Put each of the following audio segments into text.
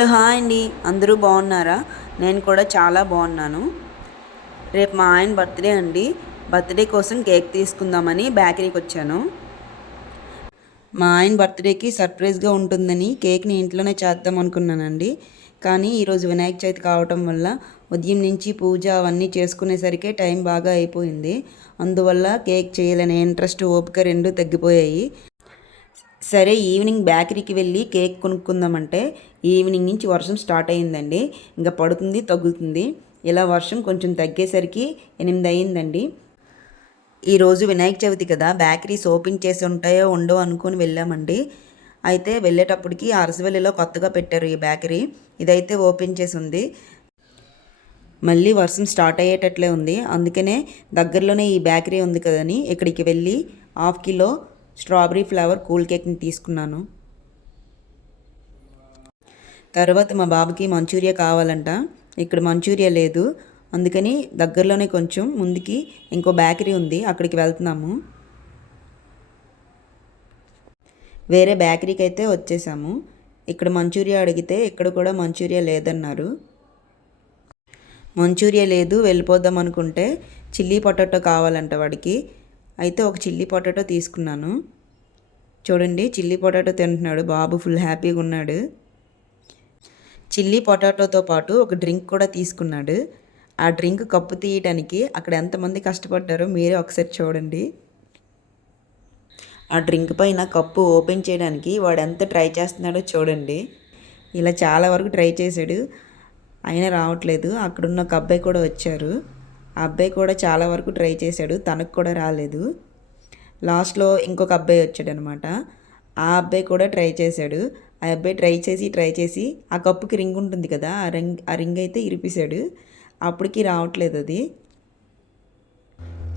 Hello hi అండి. అందరూ బాగున్నారా? నేను కూడా చాలా బాగున్నాను. రేపు మా ఆయన బర్త్డే అండి. బర్త్డే కోసం కేక్ తీసుకుందామని బేకరీకి వచ్చాను. మా ఆయన బర్త్డేకి సర్ప్రైజ్గా ఉంటుందని కేక్ని ఇంట్లోనే చేద్దాం అనుకున్నానండి. కానీ ఈరోజు వినాయక చవితి కావటం వల్ల ఉదయం నుంచి పూజ అవన్నీ చేసుకునేసరికి టైం బాగా అయిపోయింది. అందువల్ల కేక్ చేయలేని ఇంట్రెస్ట్ ఓపిక రెండు తగ్గిపోయాయి. సరే ఈవినింగ్ బేకరీకి వెళ్ళి కేక్ కొనుక్కుందామంటే ఈవినింగ్ నుంచి వర్షం స్టార్ట్ అయ్యిందండి. ఇంకా పడుతుంది తగ్గుతుంది ఇలా వర్షం కొంచెం తగ్గేసరికి ఎనిమిది అయ్యిందండి. ఈరోజు వినాయక చవితి కదా బేకరీస్ ఓపెన్ చేసి ఉంటాయో ఉండో అనుకొని వెళ్ళామండి. అయితే వెళ్ళేటప్పటికి అరసవల్లిలో కొత్తగా పెట్టారు ఈ బేకరీ. ఇదైతే ఓపెన్ చేసి ఉంది. మళ్ళీ వర్షం స్టార్ట్ అయ్యేటట్లే ఉంది. అందుకనే దగ్గరలోనే ఈ బేకరీ ఉంది కదని ఇక్కడికి వెళ్ళి half kilo strawberry flavour cool కేక్ని తీసుకున్నాను. తర్వాత మా బాబుకి మంచూరియా కావాలంట. ఇక్కడ మంచూరియా లేదు. అందుకని దగ్గరలోనే కొంచెం ముందుకి ఇంకో బేకరీ ఉంది అక్కడికి వెళ్తున్నాము. వేరే బేకరీకి అయితే వచ్చేసాము. ఇక్కడ మంచూరియా అడిగితే ఇక్కడ కూడా మంచూరియా లేదన్నారు. మంచూరియా లేదు వెళ్ళిపోదాం అనుకుంటే చిల్లీ పొటాటో కావాలంట వాడికి. అయితే ఒక చిల్లీ పొటాటో తీసుకున్నాను. చూడండి చిల్లీ పొటాటో తింటున్నాడు. బాబు ఫుల్ హ్యాపీగా ఉన్నాడు. చిల్లీ పొటాటోతో పాటు ఒక డ్రింక్ కూడా తీసుకున్నాడు. ఆ డ్రింక్ కప్పు తీయడానికి అక్కడ ఎంతమంది కష్టపడ్డారో మీరే ఒకసారి చూడండి. ఆ డ్రింక్ పైన కప్పు ఓపెన్ చేయడానికి వాడు ఎంత ట్రై చేస్తున్నాడో చూడండి. ఇలా చాలా వరకు ట్రై చేశాడు. అయినా రావట్లేదు. అక్కడున్న ఒక అబ్బాయి కూడా వచ్చారు. ఆ అబ్బాయి కూడా చాలా వరకు ట్రై చేశాడు తనకు కూడా రాలేదు. లాస్ట్లో ఇంకొక అబ్బాయి వచ్చాడు అనమాట ఆ అబ్బాయి కూడా ట్రై చేశాడు. ఆ అబ్బాయి ట్రై చేసి ట్రై చేసి ఆ కప్పుకి రింగ్ ఉంటుంది కదా ఆ రింగ్ ఆ రింగ్ అయితే ఇరిపేశాడు. అప్పటికి రావట్లేదు అది.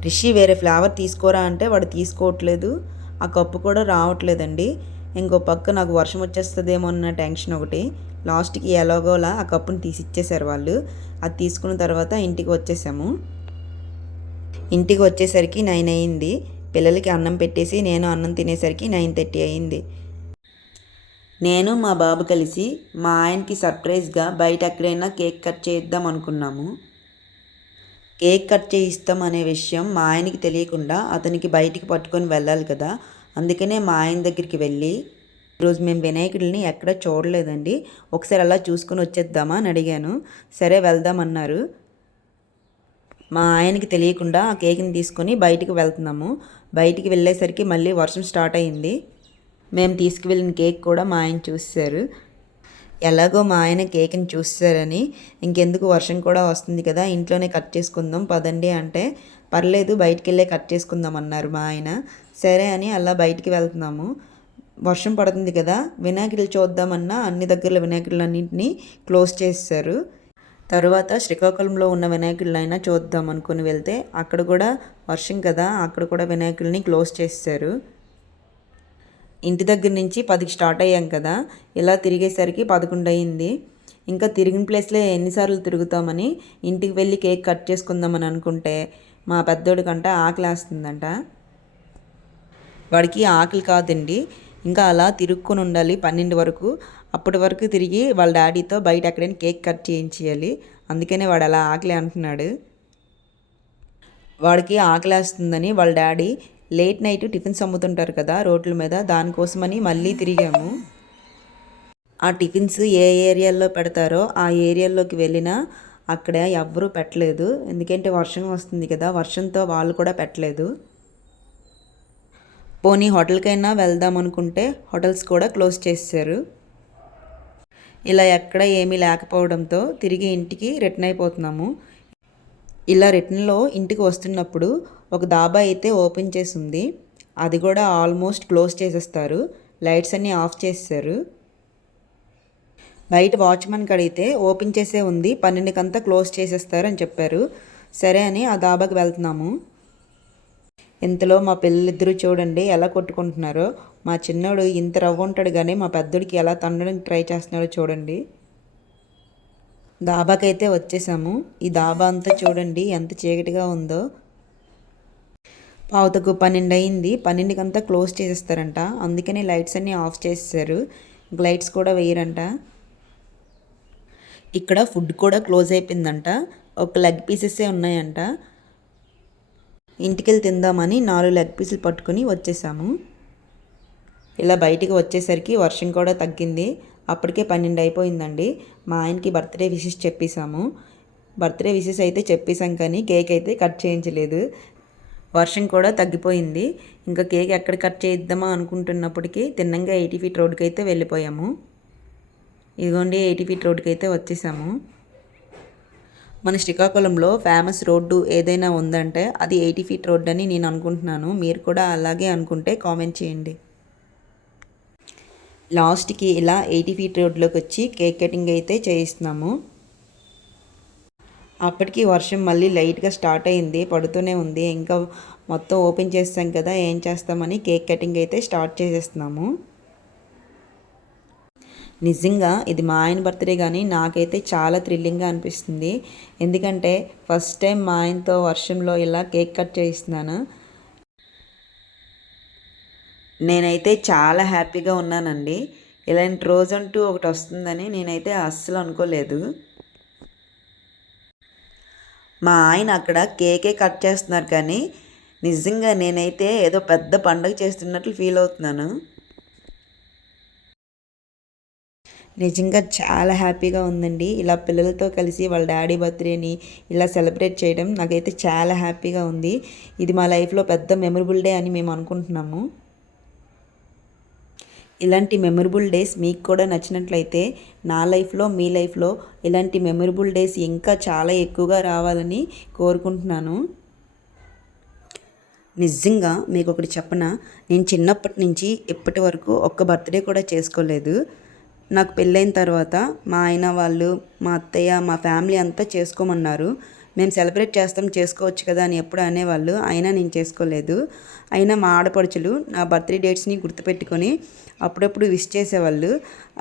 రిషి వేరే ఫ్లేవర్ తీసుకోరా అంటే వాడు తీసుకోవట్లేదు. ఆ కప్పు కూడా రావట్లేదండి. ఇంకో పక్క నాకు వర్షం వచ్చేస్తుందేమో అన్న టెన్షన్ ఒకటి. లాస్ట్కి ఎలాగోలా ఆ కప్పుని తీసి ఇచ్చేసారు వాళ్ళు. అది తీసుకున్న తర్వాత ఇంటికి వచ్చేసాము. ఇంటికి వచ్చేసరికి నైన్ అయింది. పిల్లలకి అన్నం పెట్టేసి నేను అన్నం తినేసరికి నైన్ థర్టీ అయింది. నేను మా బాబు కలిసి మా ఆయనకి సర్ప్రైజ్గా బయట ఎక్కడైనా కేక్ కట్ చేద్దాం అనుకున్నాము. కేక్ కట్ చేయిస్తాం అనే విషయం మా ఆయనకి తెలియకుండా అతనికి బయటికి పట్టుకొని వెళ్ళాలి కదా. అందుకనే మా ఆయన దగ్గరికి వెళ్ళి ఈరోజు మేము వినాయకుడిని ఎక్కడ చూడలేదండి. ఒకసారి అలా చూసుకొని వచ్చేద్దామా అని అడిగాను. సరే వెళ్దామన్నారు మా ఆయనకి తెలియకుండా ఆ కేక్ని తీసుకొని బయటికి వెళ్తున్నాము. బయటికి వెళ్ళేసరికి మళ్ళీ వర్షం స్టార్ట్ అయింది. మేము తీసుకువెళ్ళిన కేక్ కూడా మా ఆయన చూసారు ఎలాగో మా ఆయన కేక్ని చూసారని ఇంకెందుకు వర్షం కూడా వస్తుంది కదా ఇంట్లోనే కట్ చేసుకుందాం పదండి అంటే. పర్లేదు బయటికి వెళ్ళే కట్ చేసుకుందాం అన్నారు మా ఆయన. సరే అని అలా బయటికి వెళ్తున్నాము. వర్షం పడుతుంది కదా వినాయకులు చూద్దామన్నా అన్ని దగ్గరలో వినాయకులన్నింటినీ క్లోజ్ చేశారు తరువాత శ్రీకాకుళంలో ఉన్న వినాయకులైనా చూద్దాం అనుకుని వెళ్తే అక్కడ కూడా వర్షం కదా అక్కడ కూడా వినాయకుల్ని క్లోజ్ చేశారు ఇంటి దగ్గర నుంచి పదికి స్టార్ట్ అయ్యాం కదా ఇలా తిరిగేసరికి పదకొండు అయింది. ఇంకా తిరిగిన ప్లేస్లో ఎన్నిసార్లు తిరుగుతామని ఇంటికి వెళ్ళి కేక్ కట్ చేసుకుందామని అనుకుంటే మా పెద్దోడికంట ఆకలి వేస్తుందంట వాడికి ఆకలి కాదండి ఇంకా అలా తిరుక్కొని ఉండాలి పన్నెండు వరకు. అప్పటి వరకు తిరిగి వాళ్ళ డాడీతో బయట ఎక్కడైనా కేక్ కట్ చేయించేయాలి. అందుకనే వాడు అలా ఆకలి అంటున్నాడు. వాడికి ఆకలేస్తుందని వాళ్ళ డాడీ లేట్ నైట్ టిఫిన్స్ అమ్ముతుంటారు కదా రోడ్ల మీద దానికోసమని మళ్ళీ తిరిగాము. ఆ టిఫిన్స్ ఏ ఏరియాలో పెడతారో ఆ ఏరియాలోకి వెళ్ళినా అక్కడ ఎవ్వరూ పెట్టలేదు. ఎందుకంటే వర్షం వస్తుంది కదా వర్షంతో వాళ్ళు కూడా పెట్టలేదు. పోనీ హోటల్కైనా వెళ్దాం అనుకుంటే హోటల్స్ కూడా క్లోజ్ చేశారు ఇలా ఎక్కడ ఏమీ లేకపోవడంతో తిరిగి ఇంటికి రిటర్న్ అయిపోతున్నాము. ఇలా రిటర్న్లో ఇంటికి వస్తున్నప్పుడు ఒక దాబా అయితే ఓపెన్ చేసి ఉంది అది కూడా ఆల్మోస్ట్ క్లోజ్ చేసేస్తారు. లైట్స్ అన్నీ ఆఫ్ చేస్తారు బయట వాచ్మెన్కి అడిగితే ఓపెన్ చేసే ఉంది పన్నెండుకంతా క్లోజ్ చేసేస్తారు అని చెప్పారు. సరే అని ఆ దాబాకి వెళ్తున్నాము. ఇంతలో మా పిల్లలిద్దరూ చూడండి ఎలా కొట్టుకుంటున్నారో. మా చిన్నోడు ఇంత రవ్వ ఉంటాడు కానీ మా పెద్దోడికి ఎలా తండడానికి ట్రై చేస్తున్నాడో చూడండి. దాబాకైతే వచ్చేసాము. ఈ దాబా అంతా చూడండి ఎంత చీకటిగా ఉందో. పావుతకు పన్నెండు అయింది. పన్నెండుకంతా క్లోజ్ చేసేస్తారంట. అందుకని లైట్స్ అన్నీ ఆఫ్ చేసేసారు. లైట్స్ కూడా వేయరంట. ఇక్కడ ఫుడ్ కూడా క్లోజ్ అయిపోయిందంట. ఒక లెగ్ పీసెసే ఉన్నాయంట. ఇంటికి వెళ్ళి తిందామని నాలుగు లెగ్ పీసులు పట్టుకొని వచ్చేసాము. ఇలా బయటికి వచ్చేసరికి వర్షం కూడా తగ్గింది. అప్పటికే పన్నెండు అయిపోయిందండి. మా ఆయనకి బర్త్డే విషెస్ చెప్పేసాము బర్త్డే విషెస్ అయితే చెప్పేసాం కానీ కేక్ అయితే కట్ చేయించలేదు. వర్షం కూడా తగ్గిపోయింది. ఇంకా కేక్ ఎక్కడ కట్ చేద్దామా అనుకుంటున్నప్పటికీ తిన్నంగా ఎయిటీ ఫీట్ రోడ్కి అయితే వెళ్ళిపోయాము. ఇదిగోండి ఎయిటీ ఫీట్ రోడ్కి అయితే వచ్చేసాము. మన శ్రీకాకుళంలో ఫేమస్ రోడ్డు ఏదైనా ఉందంటే అది ఎయిటీ ఫీట్ రోడ్ అని నేను అనుకుంటున్నాను. మీరు కూడా అలాగే అనుకుంటే కామెంట్ చేయండి. లాస్ట్కి ఇలా ఎయిటీ ఫీట్ రోడ్లోకి వచ్చి కేక్ కటింగ్ అయితే చేయిస్తున్నాము. అప్పటికి వర్షం మళ్ళీ లైట్గా స్టార్ట్ అయింది పడుతూనే ఉంది. ఇంకా మొత్తం ఓపెన్ చేస్తాం కదా ఏం చేస్తామని కేక్ కటింగ్ అయితే స్టార్ట్ చేసేస్తున్నాము. నిజంగా ఇది మా ఆయన బర్త్డే కానీ నాకైతే చాలా థ్రిల్లింగ్గా అనిపిస్తుంది. ఎందుకంటే ఫస్ట్ టైం మా ఆయనతో వర్షంలో ఇలా కేక్ కట్ చేయిస్తున్నాను. నేనైతే చాలా హ్యాపీగా ఉన్నానండి. ఇలాంటి రోజు అంటూ ఒకటి వస్తుందని నేనైతే అస్సలు అనుకోలేదు. మా ఆయన అక్కడ కేకే కట్ చేస్తున్నారు కానీ నిజంగా నేనైతే ఏదో పెద్ద పండగ చేస్తున్నట్లు ఫీల్ అవుతున్నాను. నిజంగా చాలా హ్యాపీగా ఉందండి. ఇలా పిల్లలతో కలిసి వాళ్ళ డాడీ బర్త్డేని ఇలా సెలబ్రేట్ చేయడం నాకైతే చాలా హ్యాపీగా ఉంది. ఇది మా లైఫ్లో పెద్ద మెమరబుల్ డే అని మేము అనుకుంటున్నాము. ఇలాంటి మెమరబుల్ డేస్ మీకు కూడా నచ్చినట్లయితే నా లైఫ్లో మీ లైఫ్లో ఇలాంటి మెమరబుల్ డేస్ ఇంకా చాలా ఎక్కువగా రావాలని కోరుకుంటున్నాను. నిజంగా మీకు ఒకటి చెప్పన? నేను చిన్నప్పటి నుంచి ఇప్పటి వరకు ఒక్క బర్త్డే కూడా చేసుకోలేదు. నాకు పెళ్ళైన తర్వాత మా ఆయన వాళ్ళు మా అత్తయ్య మా ఫ్యామిలీ అంతా చేసుకోమన్నారు. మేము సెలబ్రేట్ చేస్తాం చేసుకోవచ్చు కదా అని ఎప్పుడు అనేవాళ్ళు. అయినా నేను చేసుకోలేదు. అయినా మా ఆడపడుచులు నా బర్త్డే డేట్స్ని గుర్తుపెట్టుకొని అప్పుడప్పుడు విష్ చేసేవాళ్ళు.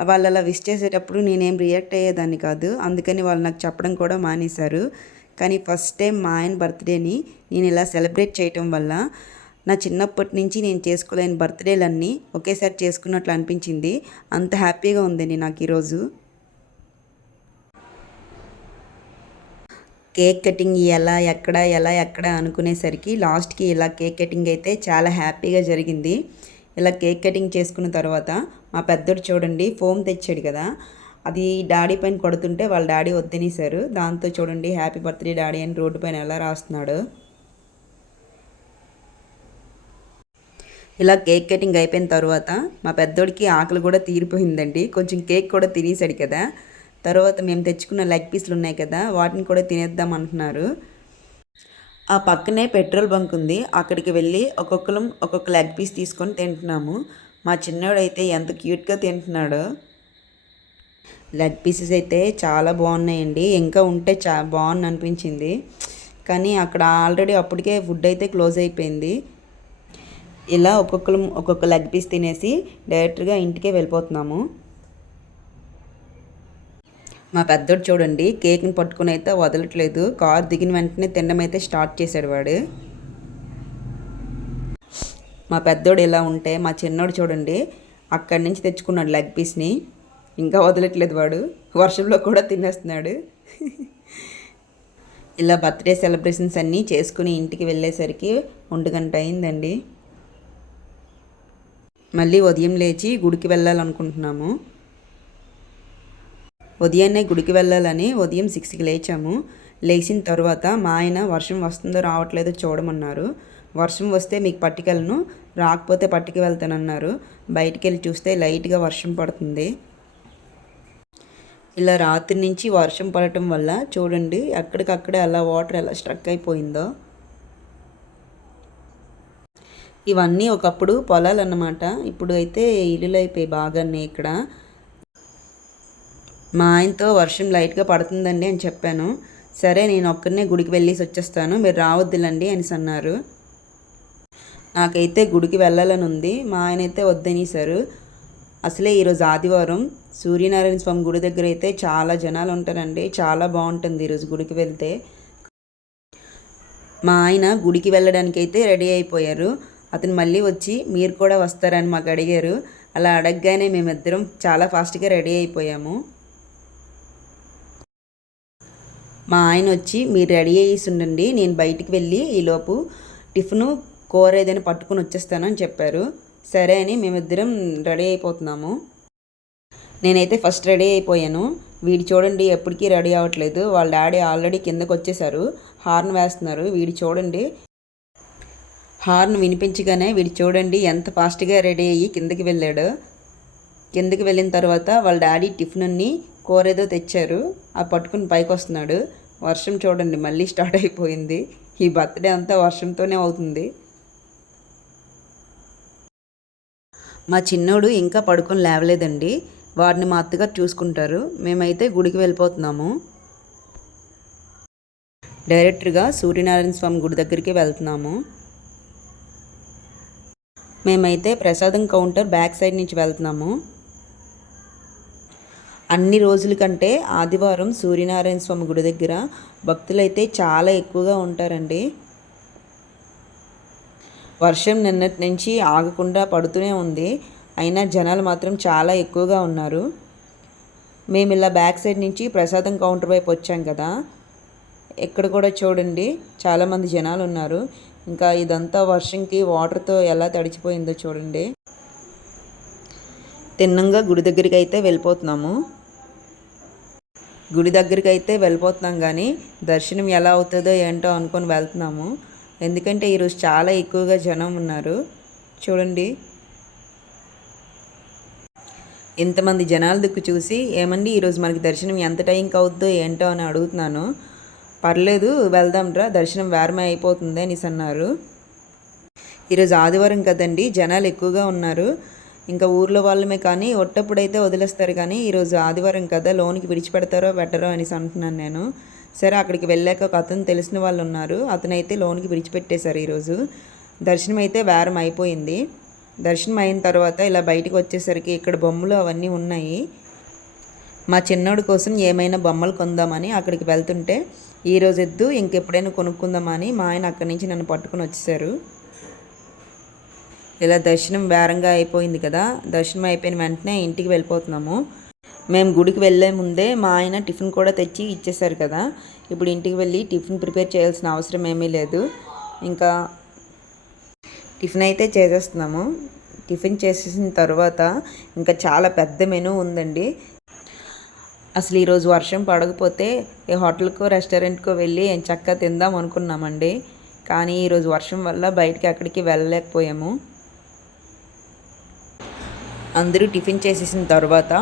వాళ్ళు అలా విష్ చేసేటప్పుడు నేనేం రియాక్ట్ అయ్యేదాన్ని కాదు. అందుకని వాళ్ళు నాకు చెప్పడం కూడా మానేశారు. కానీ ఫస్ట్ టైం మా ఆయన బర్త్డేని నేను ఇలా సెలబ్రేట్ చేయటం వల్ల నా చిన్నప్పటి నుంచి నేను చేసుకోలేని బర్త్డేలన్నీ ఒకేసారి చేసుకున్నట్లు అనిపించింది. అంత హ్యాపీగా ఉందండి నాకు ఈరోజు. కేక్ కటింగ్ ఎలా ఎక్కడ ఎలా ఎక్కడ అనుకునేసరికి లాస్ట్కి ఇలా కేక్ కటింగ్ అయితే చాలా హ్యాపీగా జరిగింది. ఇలా కేక్ కటింగ్ చేసుకున్న తర్వాత మా పెద్దోడు చూడండి ఫోమ్ తెచ్చాడు కదా. అది డాడీ పైన కొడుతుంటే వాళ్ళ డాడీ వద్దనేసారు దాంతో చూడండి హ్యాపీ బర్త్డే డాడీ అని రోడ్డు పైన ఎలా రాస్తున్నాడు. ఇలా కేక్ కటింగ్ అయిపోయిన తర్వాత మా పెద్దోడికి ఆకలి కూడా తీరిపోయిందండి. కొంచెం కేక్ కూడా తినేసాడు కదా. తర్వాత మేము తెచ్చుకున్న లెగ్ పీస్లు ఉన్నాయి కదా వాటిని కూడా తినేద్దాం అంటున్నారు. ఆ పక్కనే పెట్రోల్ బంక్ ఉంది. అక్కడికి వెళ్ళి ఒక్కొక్కరం ఒక్కొక్క లెగ్ పీస్ తీసుకొని తింటున్నాము. మా చిన్నోడైతే ఎంత క్యూట్గా తింటున్నాడో. లెగ్ పీసెస్ అయితే చాలా బాగున్నాయండి. ఇంకా ఉంటే చా బాగుంది అనిపించింది కానీ అక్కడ ఆల్రెడీ అప్పటికే ఫుడ్ అయితే క్లోజ్ అయిపోయింది. ఇలా ఒక్కొక్కరు ఒక్కొక్క లెగ్ పీస్ తినేసి డైరెక్ట్గా ఇంటికే వెళ్ళిపోతున్నాము. మా పెద్దోడు చూడండి కేక్ని పట్టుకుని అయితే వదలట్లేదు. కార్ దిగిన వెంటనే తినడం అయితే స్టార్ట్ చేశాడు వాడు. మా పెద్దోడు ఇలా ఉంటే మా చిన్నోడు చూడండి అక్కడి నుంచి తెచ్చుకున్నాడు లెగ్ పీస్ని ఇంకా వదలట్లేదు వాడు. వర్షంలో కూడా తినేస్తున్నాడు. ఇలా బర్త్డే సెలబ్రేషన్స్ అన్నీ చేసుకుని ఇంటికి వెళ్ళేసరికి ఒంటి గంట అయిందండి. మళ్ళీ ఉదయం లేచి గుడికి వెళ్ళాలనుకుంటున్నాము. ఉదయాన్నే గుడికి వెళ్ళాలని ఉదయం సిక్స్కి లేచాము. లేచిన తర్వాత మా ఆయన వర్షం వస్తుందో రావట్లేదో చూడమన్నారు. వర్షం వస్తే మీకు పట్టుకెళ్ళను. రాకపోతే పట్టుకు వెళ్తానన్నారు. బయటికి వెళ్ళి చూస్తే లైట్గా వర్షం పడుతుంది. ఇలా రాత్రి నుంచి వర్షం పడటం వల్ల చూడండి అక్కడికక్కడే అలా వాటర్ ఎలా స్ట్రక్ అయిపోయిందో. ఇవన్నీ ఒకప్పుడు పొలాలన్నమాట. ఇప్పుడు అయితే ఇల్లులు అయిపోయి బాగానే ఇక్కడ. మా ఆయనతో వర్షం లైట్గా పడుతుందండి అని చెప్పాను. సరే నేను ఒక్కరినే గుడికి వెళ్ళేసి వచ్చేస్తాను. మీరు రావద్దులండి అని అన్నారు. నాకైతే గుడికి వెళ్ళాలని ఉంది. మా ఆయన అయితే వద్దనేసారు అసలే ఈరోజు ఆదివారం. సూర్యనారాయణ స్వామి గుడి దగ్గర అయితే చాలా జనాలు ఉంటారండి. చాలా బాగుంటుంది ఈరోజు గుడికి వెళ్తే. మా ఆయన గుడికి వెళ్ళడానికి అయితే రెడీ అయిపోయారు. అతను మళ్ళీ వచ్చి మీరు కూడా వస్తారని మాకు అడిగారు. అలా అడగగానే మేమిద్దరం చాలా ఫాస్ట్గా రెడీ అయిపోయాము. మా ఆయన వచ్చి మీరు రెడీ అయ్యేసి ఉండండి. నేను బయటికి వెళ్ళి ఈలోపు టిఫిను కూర ఏదైనా పట్టుకుని వచ్చేస్తానని చెప్పారు. సరే అని మేమిద్దరం రెడీ అయిపోతున్నాము. నేనైతే ఫస్ట్ రెడీ అయిపోయాను. వీడు చూడండి ఎప్పటికీ రెడీ అవ్వట్లేదు. వాళ్ళ డాడీ ఆల్రెడీ కిందకు వచ్చేసారు హార్న్ వేస్తున్నారు. వీడు చూడండి. హార్న్ వినిపించగానే వీడు చూడండి ఎంత ఫాస్ట్గా రెడీ అయ్యి కిందకి వెళ్ళాడు. కిందకి వెళ్ళిన తర్వాత వాళ్ళ డాడీ టిఫిన్ అన్ని కూర ఏదో తెచ్చారు. ఆ పట్టుకుని పైకి వస్తున్నాడు వర్షం చూడండి మళ్ళీ స్టార్ట్ అయిపోయింది. ఈ బర్త్డే అంతా వర్షంతోనే అవుతుంది. మా చిన్నోడు ఇంకా పడుకొని లేవలేదండి. వాడిని మా అత్తగారు చూసుకుంటారు. మేమైతే గుడికి వెళ్ళిపోతున్నాము. డైరెక్ట్గా సూర్యనారాయణ స్వామి గుడి దగ్గరికి వెళ్తున్నాము. మేమైతే ప్రసాదం కౌంటర్ బ్యాక్ సైడ్ నుంచి వెళ్తున్నాము. అన్ని రోజుల కంటే ఆదివారం సూర్యనారాయణ స్వామి గుడి దగ్గర భక్తులైతే చాలా ఎక్కువగా ఉంటారండి. వర్షం నిన్నటి నుంచి ఆగకుండా పడుతూనే ఉంది. అయినా జనాలు మాత్రం చాలా ఎక్కువగా ఉన్నారు. మేము ఇలా బ్యాక్ సైడ్ నుంచి ప్రసాదం కౌంటర్ వైపు వచ్చాం కదా. ఎక్కడ కూడా చూడండి చాలామంది జనాలు ఉన్నారు. ఇంకా ఇదంతా వర్షంకి వాటర్తో ఎలా తడిచిపోయిందో చూడండి. తిన్నంగా గుడి దగ్గరికి అయితే వెళ్ళిపోతున్నాము. గుడి దగ్గరికి అయితే వెళ్ళిపోతున్నాం కానీ దర్శనం ఎలా అవుతుందో ఏంటో అనుకొని వెళ్తున్నాము. ఎందుకంటే ఈరోజు చాలా ఎక్కువగా జనం ఉన్నారు. చూడండి. ఇంతమంది జనాల దిక్కు చూసి ఏమండి ఈరోజు మనకి దర్శనం ఎంత టైంకి అవుద్దో ఏంటో అని అడుగుతున్నాను. పర్లేదు వెళ్దాంరా దర్శనం వేరమే అయిపోతుంది అనేసి అన్నారు. ఈరోజు ఆదివారం కదండి జనాలు ఎక్కువగా ఉన్నారు. ఇంకా ఊర్లో వాళ్ళమే కానీ ఒట్టప్పుడైతే వదిలేస్తారు కానీ ఈరోజు ఆదివారం కదా లోనికి విడిచిపెడతారో పెట్టరో అనేసి అంటున్నాను నేను. సరే అక్కడికి వెళ్ళాక ఒక అతను తెలిసిన వాళ్ళు ఉన్నారు. అతనైతే లోన్కి విడిచిపెట్టేశారు ఈరోజు. దర్శనం అయితే వేరం అయిపోయింది. దర్శనం అయిన తర్వాత ఇలా బయటకు వచ్చేసరికి ఇక్కడ బొమ్మలు అవన్నీ ఉన్నాయి. మా చిన్నోడి కోసం ఏమైనా బొమ్మలు కొందామని అక్కడికి వెళ్తుంటే ఈరోజు ఎద్దు ఇంకెప్పుడైనా కొనుక్కుందామని మా ఆయన అక్కడి నుంచి నన్ను పట్టుకుని వచ్చేసారు ఇలా దర్శనం వేరంగా అయిపోయింది కదా దర్శనం అయిపోయిన వెంటనే ఇంటికి వెళ్ళిపోతున్నాము. మేము గుడికి వెళ్ళే ముందే మా ఆయన టిఫిన్ కూడా తెచ్చి ఇచ్చేసారు కదా ఇప్పుడు ఇంటికి వెళ్ళి టిఫిన్ ప్రిపేర్ చేయాల్సిన అవసరం ఏమీ లేదు. ఇంకా టిఫిన్ అయితే చేసేస్తున్నాము. టిఫిన్ చేసేసిన తర్వాత ఇంకా చాలా పెద్ద మెనూ ఉందండి. అసలు ఈరోజు వర్షం పడకపోతే ఏ హోటల్కో రెస్టారెంట్కో వెళ్ళి చక్కగా తిందాం అనుకున్నామండి. కానీ ఈరోజు వర్షం వల్ల బయటికి అక్కడికి వెళ్ళలేకపోయాము. అందరూ టిఫిన్ చేసేసిన తర్వాత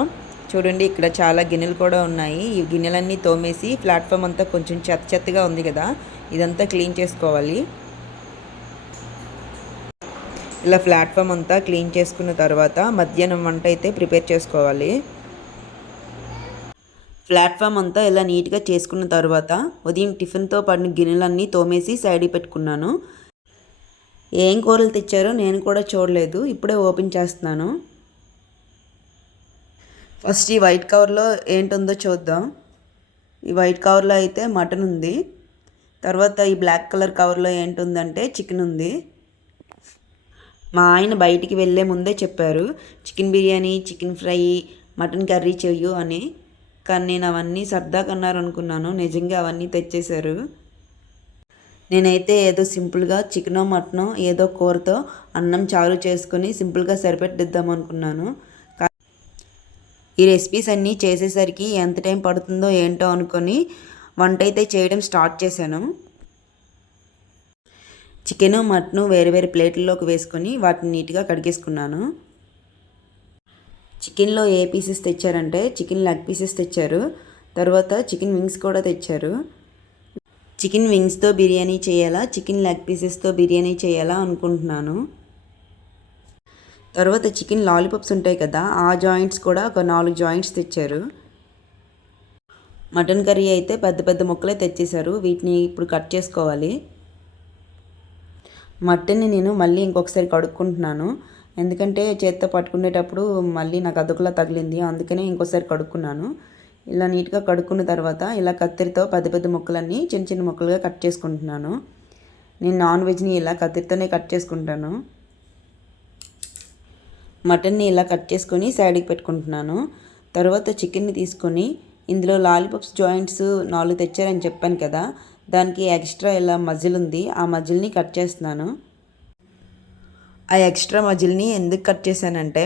చూడండి ఇక్కడ చాలా గిన్నెలు కూడా ఉన్నాయి. ఈ గిన్నెలన్నీ తోమేసి ప్లాట్ఫామ్ అంతా కొంచెం చెత్త చెత్తగా ఉంది కదా ఇదంతా క్లీన్ చేసుకోవాలి. ఇలా ప్లాట్ఫామ్ అంతా క్లీన్ చేసుకున్న తర్వాత మధ్యాహ్నం వంట అయితే ప్రిపేర్ చేసుకోవాలి. ప్లాట్ఫామ్ అంతా ఇలా నీట్గా చేసుకున్న తర్వాత ఉదయం టిఫిన్తో పడిన గిన్నెలన్నీ తోమేసి సైడ్ పెట్టుకున్నాను. ఏం కూరలు తెచ్చారో నేను కూడా చూడలేదు. ఇప్పుడే ఓపెన్ చేస్తున్నాను. ఫస్ట్ ఈ వైట్ కవర్లో ఏంటుందో చూద్దాం. ఈ వైట్ కవర్లో అయితే మటన్ ఉంది. తర్వాత ఈ బ్లాక్ కలర్ కవర్లో ఏంటుందంటే చికెన్ ఉంది. మా ఆయన బయటికి వెళ్ళే ముందే చెప్పారు. Chicken biryani chicken fry mutton curry చెయ్యు అని. కానీ నేను అవన్నీ సరదా కన్నారు అనుకున్నాను నిజంగా అవన్నీ తెచ్చేశారు. నేనైతే ఏదో సింపుల్గా చికెనో మటనో ఏదో కూరతో అన్నం చారు చేసుకుని సింపుల్గా సరిపెట్టిద్దాం అనుకున్నాను. ఈ రెసిపీస్ అన్నీ చేసేసరికి ఎంత టైం పడుతుందో ఏంటో అనుకొని వంట అయితే చేయడం స్టార్ట్ చేశాను. చికెను మటను వేరే వేరే ప్లేట్లలోకి వేసుకొని వాటిని నీట్గా కడిగేసుకున్నాను. చికెన్లో ఏ పీసెస్ తెచ్చారంటే చికెన్ లెగ్ పీసెస్ తెచ్చారు. తర్వాత చికెన్ వింగ్స్ కూడా తెచ్చారు. చికెన్ వింగ్స్తో బిర్యానీ చేయాలా చికెన్ లెగ్ పీసెస్తో బిర్యానీ చేయాలా అనుకుంటున్నాను. తర్వాత చికెన్ లాలీపాప్స్ ఉంటాయి కదా ఆ జాయింట్స్ కూడా ఒక నాలుగు జాయింట్స్ తెచ్చారు. మటన్ కర్రీ అయితే పెద్ద పెద్ద ముక్కలే తెచ్చేశారు. వీటిని ఇప్పుడు కట్ చేసుకోవాలి. మటన్ని నేను మళ్ళీ ఇంకొకసారి కడుక్కుంటున్నాను. ఎందుకంటే చేత్తో పట్టుకునేటప్పుడు మళ్ళీ నాకు అదుకులా తగిలింది. అందుకనే ఇంకోసారి కడుక్కున్నాను. ఇలా నీట్గా కడుక్కున్న తర్వాత ఇలా కత్తిరితో పెద్ద పెద్ద ముక్కలన్నీ చిన్న చిన్న ముక్కలుగా కట్ చేసుకుంటున్నాను. నేను నాన్ వెజ్ని ఇలా కత్తిరితోనే కట్ చేసుకుంటాను. మటన్ని ఇలా కట్ చేసుకొని సైడ్కి పెట్టుకుంటున్నాను. తర్వాత చికెన్ని తీసుకొని ఇందులో లాలీపాప్స్ జాయింట్స్ నాలుగు తెచ్చారని చెప్పాను కదా. దానికి ఎక్స్ట్రా ఇలా మజిల్ ఉంది. ఆ మజిల్ని కట్ చేస్తున్నాను. ఆ ఎక్స్ట్రా మజిల్ని ఎందుకు కట్ చేశానంటే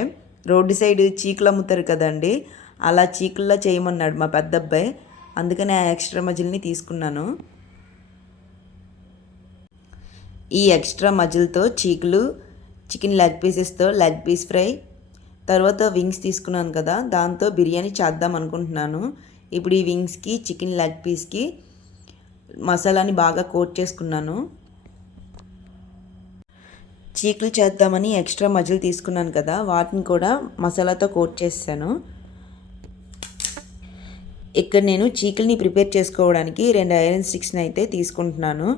రోడ్డు సైడ్ చీకులు అమ్ముతారు కదండి అలా చీకుల్లో చేయమన్నాడు మా పెద్ద అబ్బాయి అందుకని ఆ ఎక్స్ట్రా మజిల్ని తీసుకున్నాను. ఈ ఎక్స్ట్రా మజిల్తో చీకులు చికెన్ లెగ్ పీసెస్తో లెగ్ పీస్ ఫ్రై తర్వాత వింగ్స్ తీసుకున్నాను కదా దాంతో బిర్యానీ చేద్దాం అనుకుంటున్నాను. ఇప్పుడు ఈ వింగ్స్కి చికెన్ లెగ్ పీస్కి మసాలాని బాగా కోట్ చేసుకున్నాను. చీకులు చేద్దామని ఎక్స్ట్రా మజిల్ తీసుకున్నాను కదా వాటిని కూడా మసాలాతో కోట్ చేస్తాను. ఇక్కడ నేను చీకుల్ని ప్రిపేర్ చేసుకోవడానికి రెండు ఐరన్ స్టిక్స్ని అయితే తీసుకుంటున్నాను.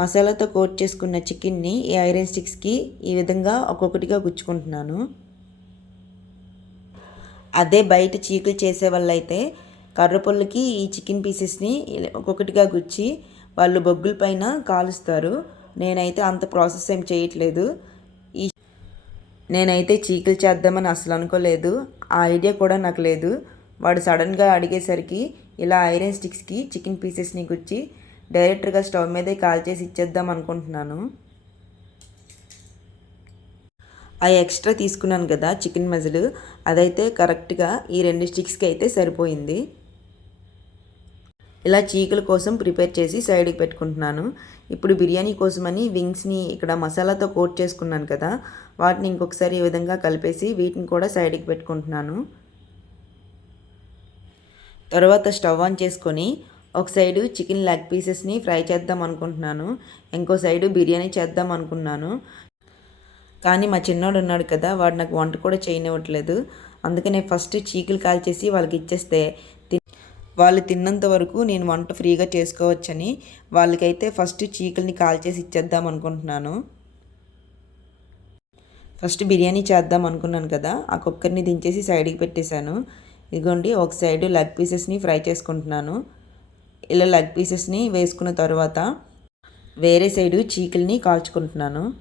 మసాలాతో కోట్ చేసుకున్న చికెన్ని ఈ ఐరన్ స్టిక్స్కి ఈ విధంగా ఒక్కొక్కటిగా గుచ్చుకుంటున్నాను. అదే బయట చీకులు చేసే వాళ్ళైతే కర్రపొల్లకి ఈ చికెన్ పీసెస్ని ఒక్కొక్కటిగా గుచ్చి వాళ్ళు బొగ్గుల పైన కాలుస్తారు. నేనైతే అంత ప్రాసెస్ ఏం చేయట్లేదు. ఈ నేనైతే చీకులు చేద్దామని అసలు అనుకోలేదు. ఆ ఐడియా కూడా నాకు లేదు. వాడు సడన్గా అడిగేసరికి ఇలా ఐరన్ స్టిక్స్కి చికెన్ పీసెస్ని గుచ్చి డైరెక్ట్గా స్టవ్ మీదే కాల్ చేసి ఇచ్చేద్దాం అనుకుంటున్నాను. ఆ ఎక్స్ట్రా తీసుకున్నాను కదా చికెన్ మజిల్ అదైతే కరెక్ట్గా ఈ రెండు స్టిక్స్కి అయితే సరిపోయింది. ఇలా చీకుల కోసం ప్రిపేర్ చేసి సైడ్కి పెట్టుకుంటున్నాను. ఇప్పుడు బిర్యానీ కోసమని వింగ్స్ని ఇక్కడ మసాలాతో కోట్ చేసుకున్నాను కదా వాటిని ఇంకొకసారి ఈ విధంగా కలిపేసి వీటిని కూడా సైడ్కి పెట్టుకుంటున్నాను. తర్వాత స్టవ్ ఆన్ చేసుకొని ఒక సైడు చికెన్ లెగ్ పీసెస్ని ఫ్రై చేద్దాం అనుకుంటున్నాను ఇంకో సైడు బిర్యానీ చేద్దాం అనుకున్నాను. కానీ మా చిన్నోడు ఉన్నాడు కదా వాడు నాకు వంట కూడా చేయనివ్వట్లేదు. అందుకనే ఫస్ట్ చీకులు కాల్చేసి వాళ్ళకి ఇచ్చేస్తే వాళ్ళు తిన్నంత వరకు నేను వంట ఫ్రీగా చేసుకోవచ్చని వాళ్ళకైతే ఫస్ట్ చీకుల్ని కాల్చేసి ఇచ్చేద్దాం అనుకుంటున్నాను. ఫస్ట్ బిర్యానీ చేద్దాం అనుకున్నాను కదా ఆ కుక్కర్ని దించేసి సైడ్కి పెట్టేశాను. ఇదిగోండి ఒక సైడ్ లెగ్ పీసెస్ని ఫ్రై చేసుకుంటున్నాను. ఇలా లెగ్ పీసెస్ని వేసుకున్న తర్వాత వేరే సైడు చీకుల్ని కాల్చుకుంటున్నాను.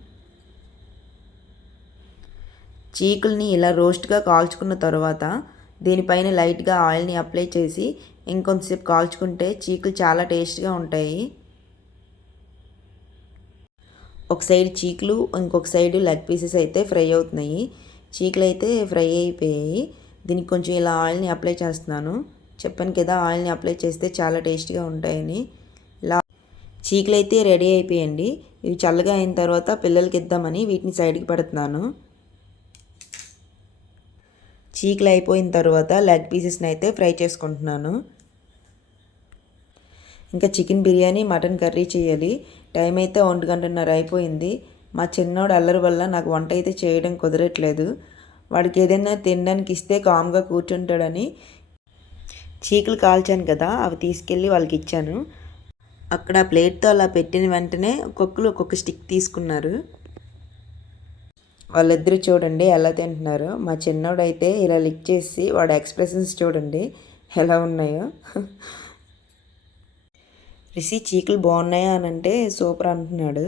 చీకుల్ని ఇలా రోస్ట్గా కాల్చుకున్న తర్వాత దీనిపైన లైట్గా ఆయిల్ని అప్లై చేసి ఇంకొంతసేపు కాల్చుకుంటే చీకులు చాలా టేస్ట్గా ఉంటాయి. ఒక సైడ్ చీకులు ఇంకొక సైడ్ లెగ్ పీసెస్ అయితే ఫ్రై అవుతున్నాయి. చీకులు అయితే ఫ్రై అయిపోయాయి. దీనికి కొంచెం ఇలా ఆయిల్ని అప్లై చేస్తున్నాను. చెప్పాను కదా ఆయిల్ని అప్లై చేస్తే చాలా టేస్ట్గా ఉంటాయని. ఇలా చీకులు అయితే రెడీ అయిపోయండి. ఇవి చల్లగా అయిన తర్వాత పిల్లలకి ఇద్దామని వీటిని సైడ్కి పెడుతున్నాను. చీకులు అయిపోయిన తర్వాత లెగ్ పీసెస్ని అయితే ఫ్రై చేసుకుంటున్నాను. ఇంకా చికెన్ బిర్యానీ మటన్ కర్రీ చేయాలి. టైం అయితే ఒంటి గంటన్నర అయిపోయింది. మా చిన్నోడు అల్లరి వల్ల నాకు వంట అయితే చేయడం కుదరట్లేదు. వాడికి ఏదైనా తినడానికి ఇస్తే కామ్గా కూర్చుంటాడని చీకులు కాల్చాను కదా అవి తీసుకెళ్ళి వాళ్ళకి ఇచ్చాను. అక్కడ ప్లేట్తో అలా పెట్టిన వెంటనే ఒక్కొక్కరు ఒక్కొక్క స్టిక్ తీసుకున్నారు. వాళ్ళిద్దరూ చూడండి ఎలా తింటున్నారు. మా చిన్నోడైతే ఇలా లిక్ చేసి వాడు ఎక్స్ప్రెషన్స్ చూడండి ఎలా ఉన్నాయో. రిసి చీకులు బాగున్నాయా అని అంటే సూపర్ అంటున్నాడు.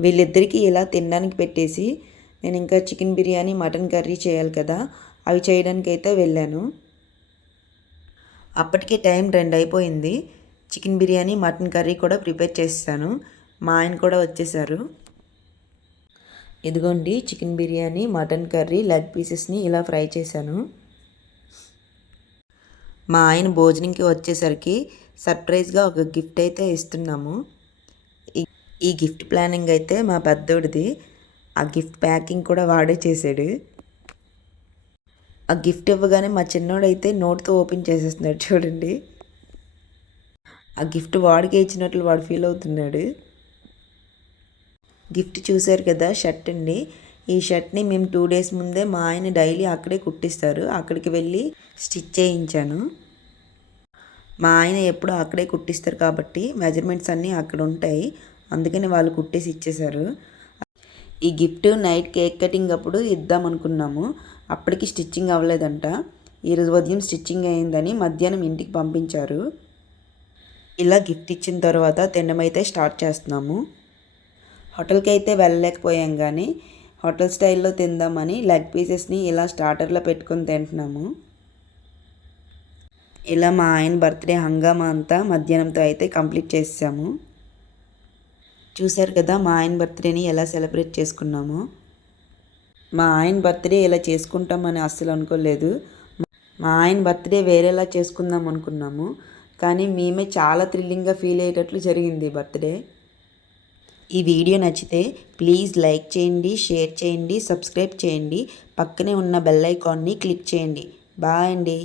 వీళ్ళిద్దరికీ ఇలా తినడానికి పెట్టేసి నేను ఇంకా చికెన్ బిర్యానీ మటన్ కర్రీ చేయాలి కదా అవి చేయడానికి అయితే వెళ్ళాను. అప్పటికే టైం రెండు అయిపోయింది. చికెన్ బిర్యానీ మటన్ కర్రీ కూడా ప్రిపేర్ చేస్తాను. మా ఆయన కూడా వచ్చేసారు. ఇదిగోండి chicken biryani mutton curry leg పీసెస్ని ఇలా ఫ్రై చేశాను. మా ఆయన భోజనంకి వచ్చేసరికి సర్ప్రైజ్గా ఒక గిఫ్ట్ అయితే ఇస్తున్నాము. ఈ గిఫ్ట్ ప్లానింగ్ అయితే మా పెద్దోడిది. ఆ గిఫ్ట్ ప్యాకింగ్ కూడా వాడే చేశాడు. ఆ గిఫ్ట్ ఇవ్వగానే మా చిన్నోడైతే నోట్తో ఓపెన్ చేసేస్తున్నాడు చూడండి. ఆ గిఫ్ట్ వాడికే ఇచ్చినట్లు వాడు ఫీల్ అవుతున్నాడు. గిఫ్ట్ చూశారు కదా షర్ట్ అండి. ఈ షర్ట్ని మేము టూ డేస్ ముందే మా ఆయన డైలీ అక్కడే కుట్టిస్తారు. అక్కడికి వెళ్ళి స్టిచ్ చేయించాను. మా ఆయన ఎప్పుడూ అక్కడే కుట్టిస్తారు కాబట్టి మెజర్మెంట్స్ అన్నీ అక్కడ ఉంటాయి. అందుకని వాళ్ళు కుట్టేసి ఇచ్చేశారు. ఈ గిఫ్ట్ నైట్ కేక్ కటింగ్ అప్పుడు ఇద్దాం అనుకున్నాము. అప్పటికి స్టిచ్చింగ్ అవ్వలేదంట. ఈరోజు ఉదయం స్టిచ్చింగ్ అయిందని మధ్యాహ్నం ఇంటికి పంపించారు. ఇలా గిఫ్ట్ ఇచ్చిన తర్వాత తినడం అయితే స్టార్ట్ చేస్తున్నాము. హోటల్కి అయితే వెళ్ళలేకపోయాం కానీ హోటల్ స్టైల్లో తిందామని లెగ్ పీసెస్ని ఇలా స్టార్టర్లో పెట్టుకొని తింటున్నాము. ఇలా మా ఆయన బర్త్డే హంగామా అంతా మధ్యాహ్నంతో అయితే కంప్లీట్ చేసాము చూశారు కదా మా ఆయన బర్త్డేని ఎలా సెలబ్రేట్ చేసుకున్నామో. మా ఆయన బర్త్డే ఇలా చేసుకుంటామని అస్సలు అనుకోలేదు. మా ఆయన బర్త్డే వేరేలా చేసుకుందాం అనుకున్నాము. కానీ మేమే చాలా థ్రిల్లింగ్గా ఫీల్ అయ్యేటట్లు జరిగింది బర్త్డే. ఈ వీడియో నచ్చితే ప్లీజ్ లైక్ చేయండి షేర్ చేయండి సబ్స్క్రైబ్ చేయండి. పక్కనే ఉన్న బెల్ ఐకాన్ని క్లిక్ చేయండి. బాయ్ అండి.